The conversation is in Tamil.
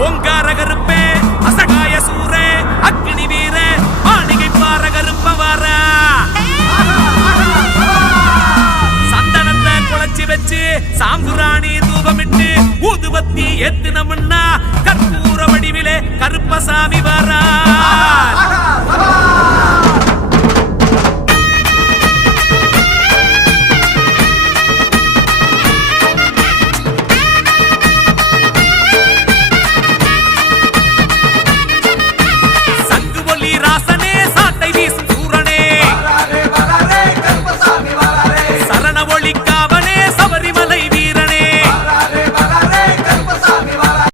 ஓங்கார கருப்பே அசகாய சூரே அக்னி வீர மாளிகை பார கருப்ப வார சந்தனத்தை குழச்சி வச்சு சாம்புராணி தூபமிட்டு ஊதுபத்தி ஏத்து நம்ம